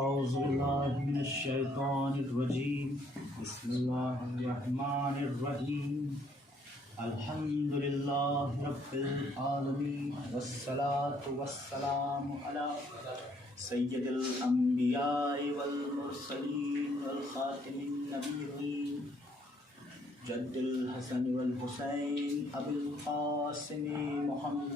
औज़ुबिल्लाहिमिनश्शैतानिर्रजीम बिस्मिल्लाहिर्रहमानिर्रहीम अल्हम्दुलिल्लाहि रब्बिल आलमीन वस्सलातु वस्सलामु अला सय्यिदिल अंबियाइ वल मुरसलीन वल खातिमिन नबिय्यीन जद्दिल हसन वल हुसैन अबुल कासिम मुहम्मद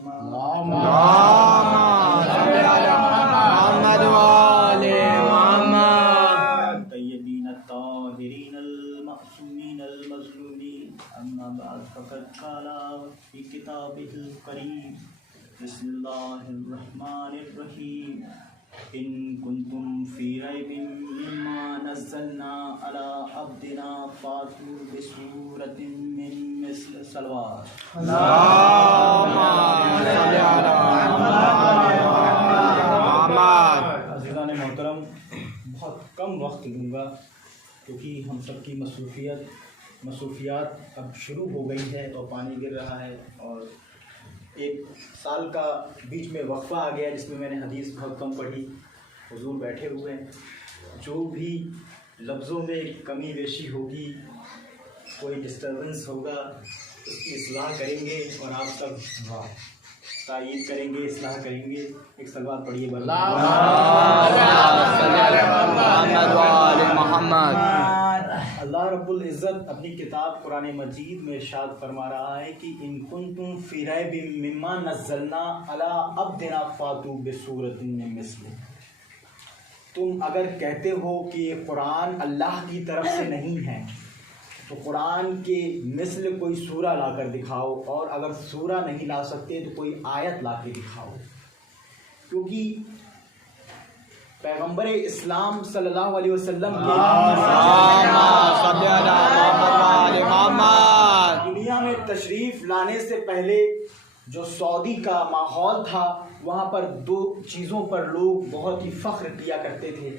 तय्यबीन ताहिरीन अल मअसूमीन अल मज़लूमीन अम्मा बाद फ़क़द क़ाला फ़ी किताबिहिल करीम बिस्मिल्लाहिर रहमानिर रहीम इन कुंतुम फ़ी रैबिन मिम्मा नज़्ज़लना अला अब्दिना फ़ातू बिसूरतिन मिन मिस्ल सलवात अज़ीज़ान मोहतरम, बहुत कम वक्त लूँगा क्योंकि हम सब की मसरूफ़ियात अब शुरू हो गई है और पानी गिर रहा है और एक साल का बीच में वक्फ़ा आ गया जिसमें मैंने हदीस बहुत कम पढ़ी। हुज़ूर बैठे हुए हैं, जो भी लफ्ज़ों में कमी बेशी होगी, कोई डिस्टर्बेंस होगा, उसकी इस्लाह करेंगे और आप सब तायीद करेंगे, इस्लाह करेंगे। एक सलवात पढ़िए अल्लाह रब्बुल इज़्ज़त अपनी किताब कुरान मजीद में इरशाद फरमा रहा है कि इन कुंतुम फ़ी रैबिन मिम्मा नज़्ज़लना अला अब्दिना फ़ातू बिसूरतिन मिन मिस्लिही। तुम अगर कहते हो कि ये कुरान अल्लाह की तरफ से नहीं है तो कुरान के मिस्ल कोई सूरा लाकर दिखाओ, और अगर सूरा नहीं ला सकते तो कोई आयत ला के दिखाओ। क्योंकि पैगंबर इस्लाम सल्लल्लाहु अलैहि वसल्लम के दुनिया में तशरीफ़ लाने से पहले जो सऊदी का माहौल था, वहाँ पर दो चीज़ों पर लोग बहुत ही फ़ख्र किया करते थे,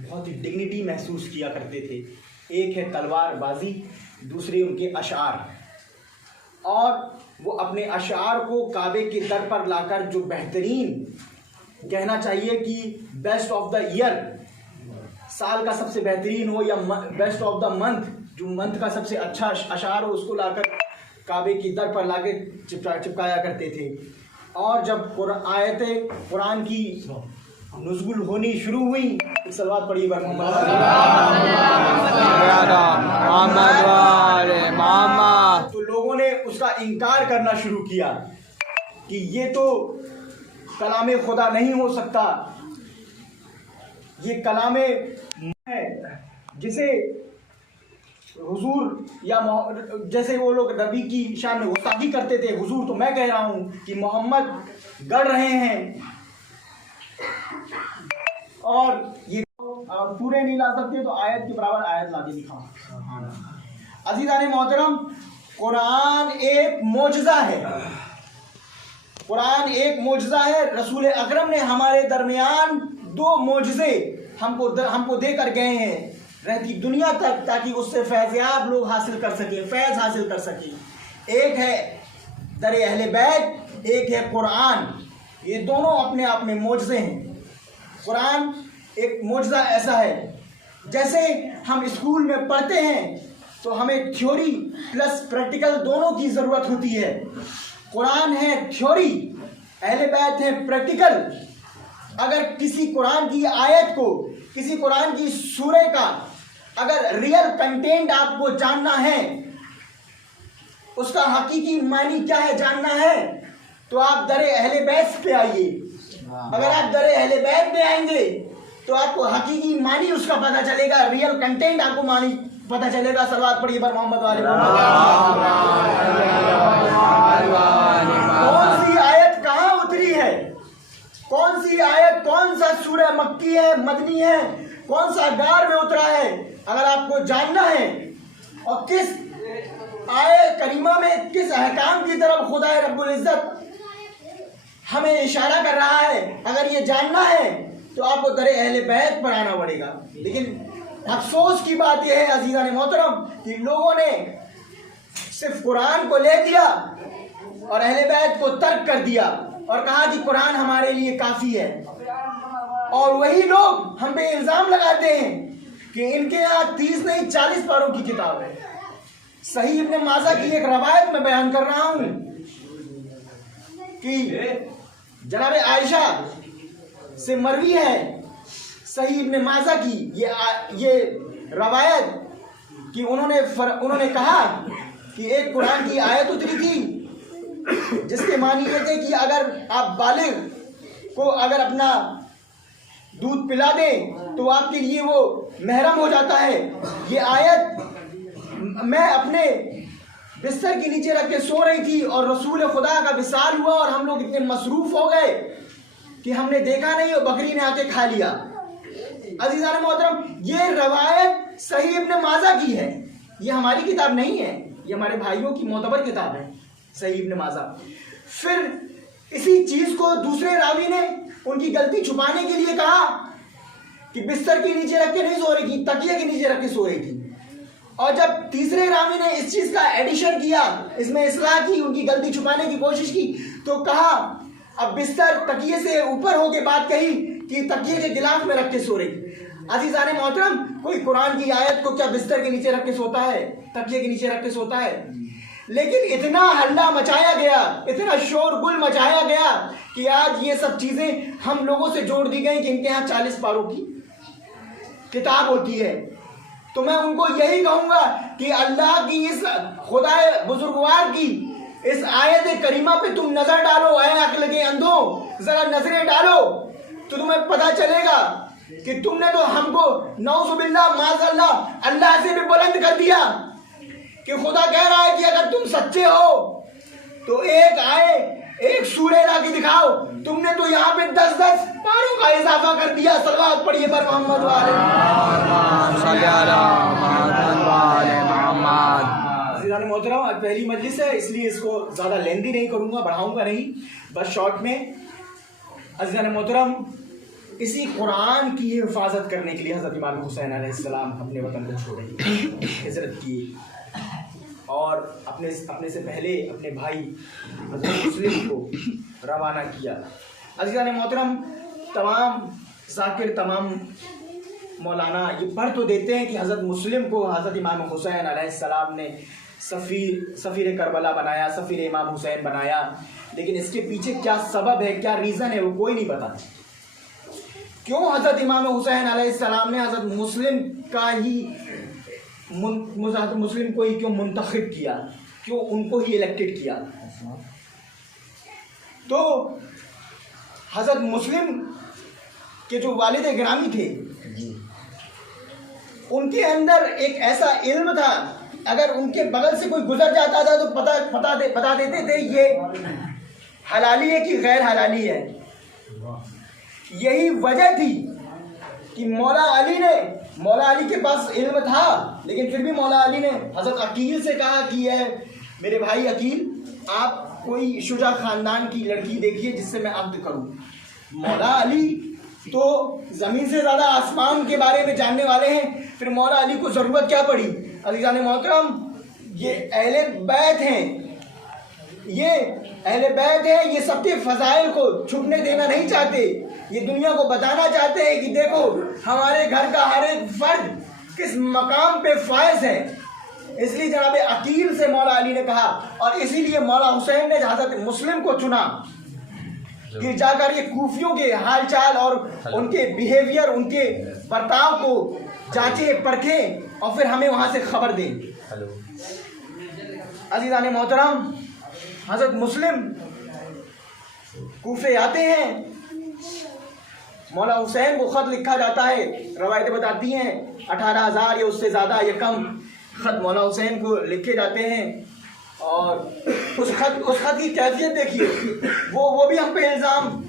बहुत ही डिग्निटी महसूस किया करते थे। एक है तलवारबाजी, दूसरे उनके अशार। और वो अपने अशार को काबे के दर पर लाकर जो बेहतरीन, कहना चाहिए कि बेस्ट ऑफ द ईयर, साल का सबसे बेहतरीन हो, या बेस्ट ऑफ द मंथ, जो मंथ का सबसे अच्छा अशार हो, उसको लाकर काबे की दर पर लाके चिपकाया करते थे। और जब आयतें कुरान की नुज़ुल होनी शुरू हुई, सलवात पढ़ी तो लोगों ने उसका इनकार करना शुरू किया कि ये तो कलामे खुदा नहीं हो सकता, ये कलामे है जिसे हुजूर या जैसे वो लोग नबी की शान में गुस्ताखी करते थे। हुजूर तो मैं कह रहा हूँ कि मोहम्मद गढ़ रहे हैं, और ये पूरे नहीं ला सकते तो आयत के बराबर आयत ला के दिखाओ। अज़ीज़ान मोहतरम, कुरान एक मोजज़ा है, कुरान एक मोजज़ा है। रसूल अकरम ने हमारे दरमियान दो मोजज़े हमको देकर गए हैं रहती दुनिया तक, ताकि उससे फैज़याब लोग हासिल कर सकें, फैज़ हासिल कर सकें। एक है दर अहले बैत, एक है कुरान। ये दोनों अपने आप में मोजज़े हैं। कुरान एक मोजज़ा ऐसा है, जैसे हम स्कूल में पढ़ते हैं तो हमें थ्योरी प्लस प्रैक्टिकल दोनों की ज़रूरत होती है। कुरान है थ्योरी, अहले बैत है प्रैक्टिकल। अगर किसी कुरान की आयत को, किसी कुरान की सूरे का अगर रियल कंटेंट आपको जानना है, उसका हकीकी मानी क्या है जानना है, तो आप दर अहले बैत पे आइए। अगर आप दर अहले बैत पे आएंगे तो आपको हकीकी मानी उसका पता चलेगा, रियल कंटेंट आपको मानी पता चलेगा। सलवात पढ़िए पर मोहम्मद वाले। कौन सी आयत कहाँ उतरी है, कौन सी आयत, कौन सा सूरह मक्की है, मदनी है, कौन सा गार में उतरा है, अगर आपको जानना है, और किस आयत करीमा में किस अहकाम की तरफ खुदा रब्बुल इज़्ज़त हमें इशारा कर रहा है, अगर ये जानना है तो आपको दर अहले बैत पर आना पड़ेगा। लेकिन अफसोस की बात यह है अज़ीज़ान मोहतरम कि लोगों ने सिर्फ कुरान को ले दिया और अहले बैत को तर्क कर दिया और कहा कि कुरान हमारे लिए काफ़ी है। और वही लोग हम पे इल्जाम लगाते हैं कि इनके यहाँ 30 नहीं 40 पारों की किताब है। सही इब्ने माजा की एक रवायत में बयान कर रहा हूं कि जनाब आयशा से मरवी है, सही इब्ने माजा की ये रवायत कि उन्होंने कहा कि एक कुरान की आयत उतरी थी जिसके मानी ये थे कि अगर आप बालिग को अगर अपना दूध पिला दें तो आपके लिए वो महरम हो जाता है। ये आयत मैं अपने बिस्तर के नीचे रख के सो रही थी और रसूल खुदा का विसाल हुआ और हम लोग इतने मसरूफ हो गए कि हमने देखा नहीं और बकरी ने आके खा लिया। अज़ीज़ान मोहतरम, ये रवायत सही इब्ने माजा की है, ये हमारी किताब नहीं है, ये हमारे भाइयों की मोतबर किताब है सही इब्ने माजा। फिर इसी चीज को दूसरे रावी ने उनकी गलती छुपाने के लिए कहा कि बिस्तर के नीचे रख के नहीं सो रही थी, तकिए के नीचे रख के सो रही थी। और जब तीसरे रावी ने इस चीज का एडिशन किया, इसमें इस्लाह की, उनकी गलती छुपाने की कोशिश की, तो कहा अब बिस्तर तकिए से ऊपर होके बात कही कि तकिए के गिलाफ में रख के सो रही। अज़ीज़ान मोहतरम, कोई कुरान की आयत को क्या बिस्तर के नीचे रख के सोता है, तकिए के नीचे रख के सोता है? लेकिन इतना हल्ला मचाया गया, इतना शोरगुल मचाया गया कि आज ये सब चीजें हम लोगों से जोड़ दी गई कि इनके यहाँ 40 पारों की किताब होती है। तो मैं उनको यही कहूंगा कि अल्लाह की इस खुदाए बुजुर्गवार की इस आयत करीमा पे तुम नजर डालो, ऐ अक्ल के अंधों जरा नजरें डालो तो तुम्हें पता चलेगा कि तुमने तो हमको नौजुबिल्लाह माज़अल्लाह अल्लाह से भी बुलंद कर दिया कि खुदा कह रहा है कि अगर तुम सच्चे हो तो एक सूरह ला के दिखाओ। तुमने तो यहाँ पे 10-10 पारों का इजाफा कर दिया। सलवात पढ़िए पर मोहम्मद वाले मोहतरम, आज पहली मजलिस है इसलिए इसको ज़्यादा लेंदी नहीं करूँगा, बढ़ाऊँगा नहीं, बस शॉर्ट में। अज़ीज़ान मोहतरम, इसी कुरान की हिफाजत करने के लिए हज़रत इमाम हुसैन अलैहिस्सलाम अपने वतन को छोड़े, हिजरत किए और अपने से पहले अपने भाई हज़रत मुस्लिम को रवाना किया। अज़ीज़ान मोहतरम, तमाम ज़ाकिर तमाम मौलाना ये पढ़ तो देते हैं कि हज़रत मुस्लिम को हज़रत इमाम हुसैन अलैहिस्सलाम ने सफ़ीर करबला बनाया, सफ़ीर इमाम हुसैन बनाया, लेकिन इसके पीछे क्या सबब है, क्या रीज़न है, वो कोई नहीं पता। क्यों हज़रत इमाम हुसैन अलैहिस्सलाम ने हज़रत मुस्लिम को ही क्यों मुंतखब किया, क्यों उनको ही इलेक्टेड किया? तो हज़रत मुस्लिम के जो वालिद गिरामी थे उनके अंदर एक ऐसा इल्म था, अगर उनके बगल से कोई गुजर जाता था तो बता देते थे ये हलाली है कि गैर हलाली है। यही वजह थी कि मौला अली के पास इल्म था, लेकिन फिर भी मौला अली ने हज़रत अकील से कहा कि ये मेरे भाई अकील, आप कोई शुजा ख़ानदान की लड़की देखिए जिससे मैं अब्द करूं। मौला अली तो ज़मीन से ज़्यादा आसमान के बारे में जानने वाले हैं, फिर मौला अली को ज़रूरत क्या पड़ी? अज़ीज़ान मोहतरम, ये अहले बैत हैं, ये सबके फ़ज़ाइल को छुपने देना नहीं चाहते, ये दुनिया को बताना चाहते हैं कि देखो हमारे घर का हर एक फर्द किस मकाम पे फायज है। इसलिए जनाब अकील से मौला अली ने कहा, और इसीलिए मौला हुसैन ने हज़रत मुस्लिम को चुना कि जाकर ये कूफियों के हाल चाल और उनके बिहेवियर, उनके बर्ताव को जांचे परखें और फिर हमें वहाँ से खबर दें। अज़ीज़ान मोहतरम, हज़रत मुस्लिम कूफे आते हैं, मौला हुसैन को ख़त लिखा जाता है, रवायतें बताती हैं 18,000 या उससे ज़्यादा या कम ख़त मौला हुसैन को लिखे जाते हैं। और उस खत की कैफियत देखिए, वो भी हम पे इल्ज़ाम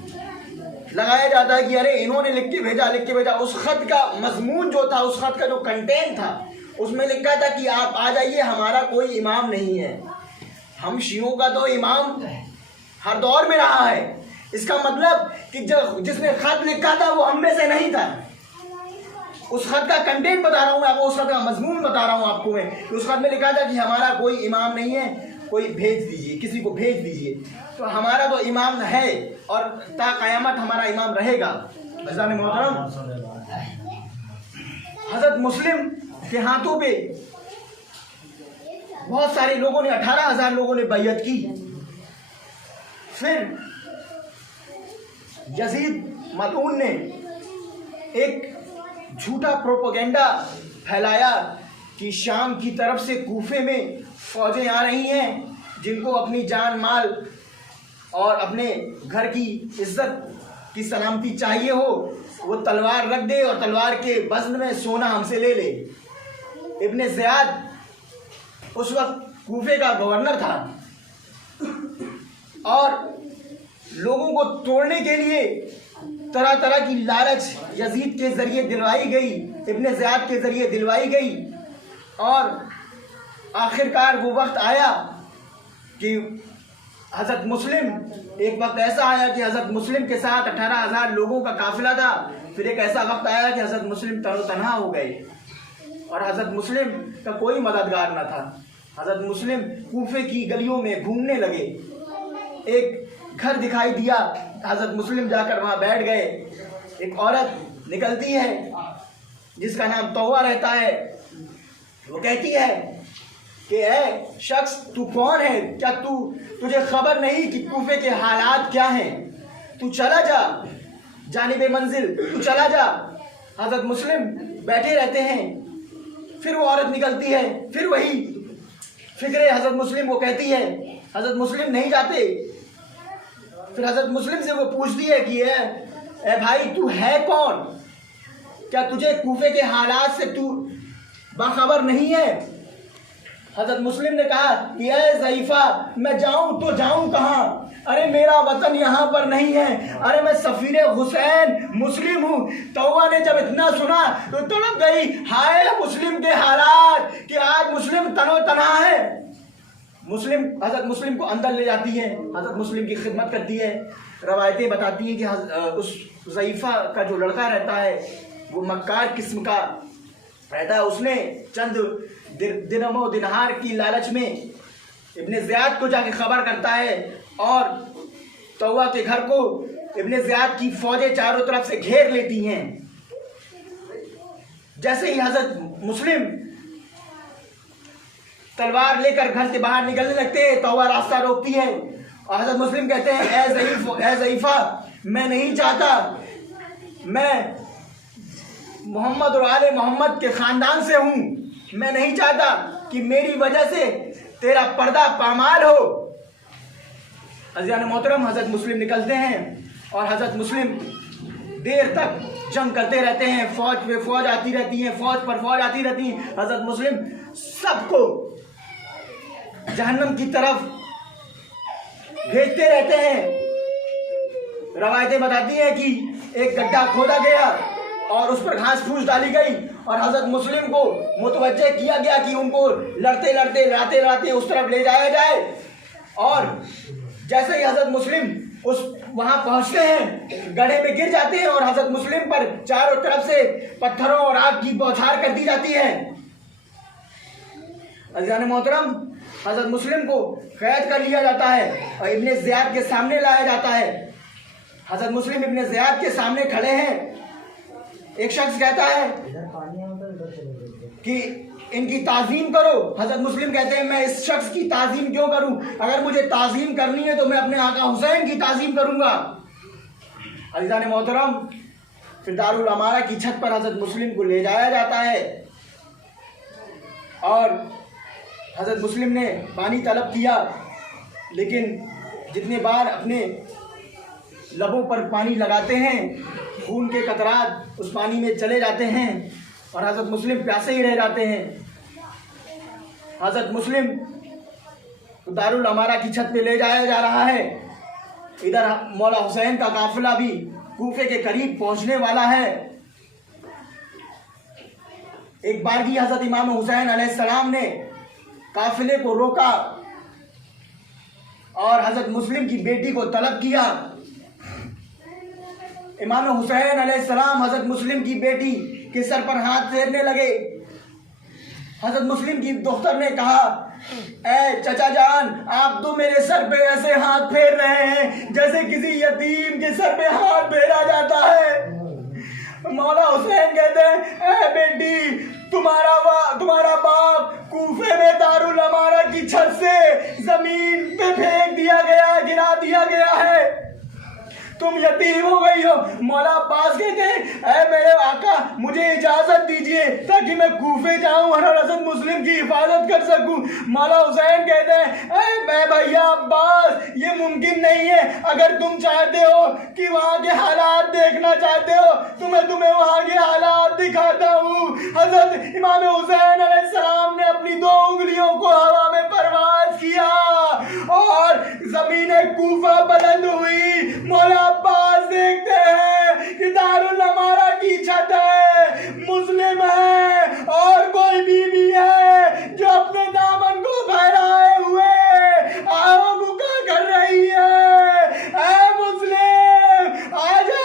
लगाया जाता है कि अरे इन्होंने लिख के भेजा। उस खत का मजमून जो था, उस खत का जो कंटेंट था, उसमें लिखा था कि आप आ जाइए, हमारा कोई इमाम नहीं है। हम शियों का तो इमाम हर दौर में रहा है। इसका मतलब कि जिसने खत लिखा था वो हम में से नहीं था। उस खत का कंटेंट बता रहा हूँ मैं आपको, उस खत का मजमून बता रहा हूँ आपको मैं। उस खत में लिखा था कि हमारा कोई इमाम नहीं है, कोई भेज दीजिए, किसी को भेज दीजिए। तो हमारा तो इमाम है और ता क़यामत हमारा इमाम रहेगा। अज़ान मोहतरम, हजरत मुस्लिम के हाथों पे बहुत सारे लोगों ने 18,000 लोगों ने बैयत की। फिर यजीद मलऊन ने एक झूठा प्रोपेगेंडा फैलाया कि शाम की तरफ से कूफे में फौजें आ रही हैं जिनको अपनी जान माल और अपने घर की इज्जत की सलामती चाहिए हो, वो तलवार रख दे और तलवार के वज़न में सोना हमसे ले ले। इब्ने ज़ियाद उस वक्त कूफे का गवर्नर था और लोगों को तोड़ने के लिए तरह तरह की लालच यजीद के ज़रिए दिलवाई गई, इब्ने ज़ियाद के ज़रिए दिलवाई गई। और आखिरकार वो वक्त आया कि हज़रत मुस्लिम, एक वक्त ऐसा आया कि हज़रत मुस्लिम के साथ 18,000 लोगों का काफिला था। फिर एक ऐसा वक्त आया कि हज़रत मुस्लिम तनहा हो गए और हज़रत मुस्लिम का कोई मददगार न था। हज़रत मुस्लिम कूफे की गलियों में घूमने लगे। एक घर दिखाई दिया, हज़रत मुस्लिम जाकर वहाँ बैठ गए। एक औरत निकलती है जिसका नाम तौवा रहता है। वो कहती है कि ऐ शख्स, तू कौन है? क्या तुझे खबर नहीं कि कूफे के हालात क्या हैं? तू चला जा जानिबे मंजिल, तू चला जा। हज़रत मुस्लिम बैठे रहते हैं। फिर वो औरत निकलती है, फिर वही फिक्रे हज़रत मुस्लिम को कहती है। हज़रत मुस्लिम नहीं जाते। फिर हज़रत मुस्लिम से वो पूछती है कि ए भाई, तू है कौन? क्या तुझे कूफे के हालात से तू बाखबर नहीं है? हज़रत मुस्लिम ने कहा कि ए ज़ईफ़ा, मैं जाऊँ तो जाऊँ कहाँ? अरे मेरा वतन यहाँ पर नहीं है। अरे मैं सफ़ीर हुसैन मुस्लिम हूँ। तौवा ने जब इतना सुना तो तड़प गई, हाय मुस्लिम के हालात कि आज मुस्लिम तनो तना है। मुस्लिम हज़रत मुस्लिम को अंदर ले जाती है, हज़रत मुस्लिम की खिदमत करती है। रवायतें बताती हैं कि उस ज़ईफ़ा का जो लड़का रहता है वो मक्कार किस्म का रहता है। उसने चंद दिनमो दिनहार की लालच में इब्ने ज़ियाद को जाके खबर करता है और तौवा के घर को इब्ने ज़ियाद की फौजें चारों तरफ से घेर लेती हैं। जैसे ही हज़रत मुस्लिम तलवार लेकर घर से बाहर निकलने लगते हैं, तौवा रास्ता रोकती है और हज़रत मुस्लिम कहते हैं, ए ज़ईफ़ा, मैं नहीं चाहता, मैं मोहम्मद और आले मोहम्मद के ख़ानदान से हूँ। मैं नहीं चाहता कि मेरी वजह से तेरा पर्दा पामाल हो। अज़ीज़ान मोहतरम, हज़रत मुस्लिम निकलते हैं और हज़रत मुस्लिम देर तक जंग करते रहते हैं। फ़ौज पे फ़ौज आती रहती है, फ़ौज पर फ़ौज आती रहती है। हज़रत मुस्लिम सबको जहन्नम की तरफ भेजते रहते हैं। रवायतें बताती हैं कि एक गड्ढा खोदा गया और उस पर घास फूस डाली गई और हज़रत मुस्लिम को मुतवज्जे किया गया कि उनको लड़ते लड़ते लाते लाते उस तरफ ले जाया जाए। और जैसे ही हज़रत मुस्लिम उस वहाँ पहुँचते हैं, गड्ढे में गिर जाते हैं और हज़रत मुस्लिम पर चारों तरफ से पत्थरों और आग की बौछार कर दी जाती है। अज़ीज़ान मोहतरम, हज़रत मुस्लिम को कैद कर लिया जाता है और इब्ने ज़ियाद के सामने लाया जाता है। हज़रत मुस्लिम इब्ने ज़ियाद के सामने खड़े हैं। एक शख्स कहता है कि इनकी ताज़ीम करो। हज़रत मुस्लिम कहते हैं, मैं इस शख्स की ताज़ीम क्यों करूं? अगर मुझे ताज़ीम करनी है तो मैं अपने आका हुसैन की ताज़ीम करूंगा। अज़ीज़ान मोहतरम, फिर दारुल अमारा की छत पर हज़रत मुस्लिम को ले जाया जाता है और हज़रत मुस्लिम ने पानी तलब किया, लेकिन जितने बार अपने लबों पर पानी लगाते हैं, खून के कतरात उस पानी में चले जाते हैं और हज़रत मुस्लिम प्यासे ही रह जाते हैं। हज़रत मुस्लिम दारुल अमारा की छत पे ले जाया जा रहा है। इधर मौला हुसैन का काफिला भी कूफे के करीब पहुंचने वाला है। एक बार भी हज़रत इमाम हुसैन अलैहिस्सलाम ने काफिले को रोका और हज़रत मुस्लिम की बेटी को तलब किया। इमाम हुसैन अलैहिस्सलाम हज़रत मुस्लिम की बेटी के सर पर हाथ फेरने लगे। हज़रत मुस्लिम की दोहतर ने कहा, ए चचा जान, आप तो मेरे सर पे ऐसे हाथ फेर रहे हैं जैसे किसी यतीम के सर पे हाथ फेरा जाता है। मौला हुसैन कहते हैं, ए बेटी, तुम्हारा बाप कूफे में दारुल अमारा की छत से जमीन पे फेंक दिया गया, गिरा दिया गया है, तुम यतीम हो गई हो। मौला अब्बास कहते हैं, ऐ मेरे आका, मुझे इजाजत दीजिए ताकि मैं कूफे जाऊं और हज़रत मुस्लिम की हिफाजत कर सकूं। मौला हुसैन कहते हैं, ऐ मैं भैया अब्बास, ये मुमकिन नहीं है। अगर तुम चाहते हो कि वहाँ के हालात देखना चाहते हो तो मैं तुम्हें वहाँ के हालात दिखाता हूँ। हज़रत इमाम हुसैन अलैहिस्सलाम ने अपनी 2 उंगलियों को हवा में परवाज किया और जमीन कूफा बुलंद हुई। मौला अब्बास देखते हैं कि दारुल अमारा की छत है, मुस्लिम है और कोई बीबी है जो अपने दामन को फहराए हुए आओ बुका कर रही है। ऐ मुस्लिम, आजा,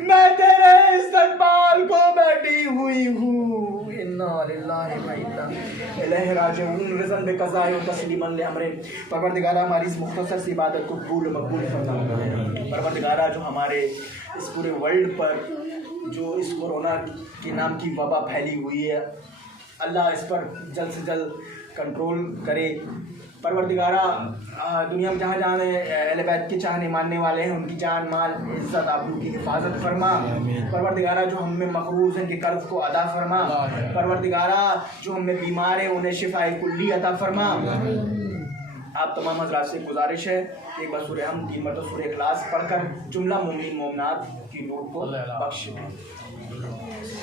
मैं तेरे इस्तकबाल को बैठी हुई हूँ। इन्ना लिल्लाहि व इन्ना इलैहि राजिऊन। रिज़न बिक़ज़ाए व तस्लीमन लिअम्रे। परवरदिगारा, हमारी इस मुख्तसर सी इबादत को कबूल व मकबूल फरमा। परवरदिगारा, जो हमारे इस पूरे वर्ल्ड पर जो इस कोरोना के नाम की वबा फैली हुई है, अल्लाह इस पर जल्द से जल्द कंट्रोल करे। परवरदिगारा, दुनिया में जहाँ जहाँ अहले बैत के चाहने मानने वाले हैं, उनकी जान माल इज़्ज़त आबरू की हिफाजत फरमा। परवरदिगारा, जो हम में मक़रूज़ हैं, के कर्ज़ को अदा फरमा। परवरदिगारा, जो हम में बीमार हैं, उन्हें शिफ़ाए कुल्ली अता फरमा। आप तमाम हज़रात से गुजारिश है, एक बार सूरह हम 3 मरतबा सूरह इखलास पढ़कर जुमला मोमिन मोमिनात की रूह को बख्श दें।